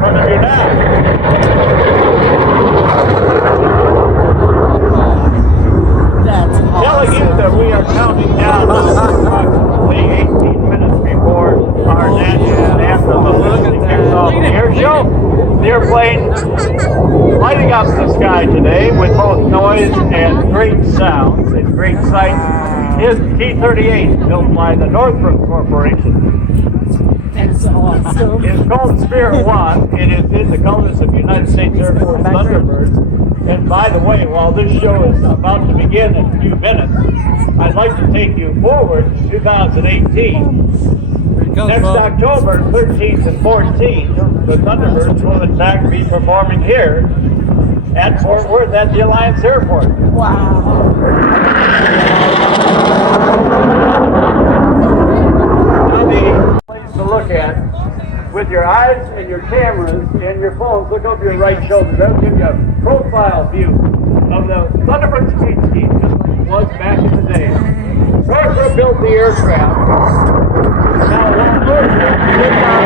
front of you now. Telling you that we are counting down approximately 18 minutes before our national anthem officially kicks off the air show. The airplane lighting up the sky today with both noise and great sounds and great sights is T-38, built by the Northrop Corporation. That's awesome. It's called Spirit One. It is in the colors of United States Air Force Thunderbirds. And by the way, while this show is about to begin in a few minutes, I'd like to take you forward to 2018. Next October 13th and 14th, the Thunderbirds will in fact be performing here at Fort Worth at the Alliance Airport. Wow. Now the place to look at, with your eyes and your cameras and your phones, look over your right shoulder. That'll give you a profile view of the Thunderbird skate team, just like it was back in the day. Northrop built the aircraft. Now, while Northrop did not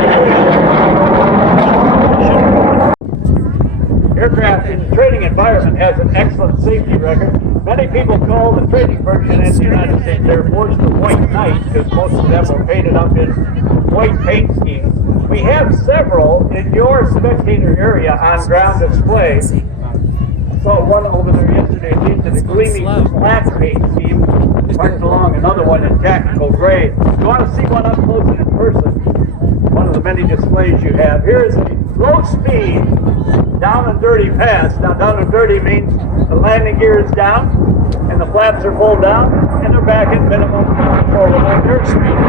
win, aircraft in the training environment has an excellent safety record. Many people call the training version in the United States Air Force the White Knight, because most of them are painted up in white paint schemes. We have several in your spectator area on ground display. I saw one over there yesterday, leads to the gleaming black paint scheme, parked along another one in tactical gray. If you want to see one up close and in person, one of the many displays you have. Here is a low speed down and dirty pass. Now down and dirty means the landing gear is down and the flaps are pulled down and they're back at minimum forward airspeed.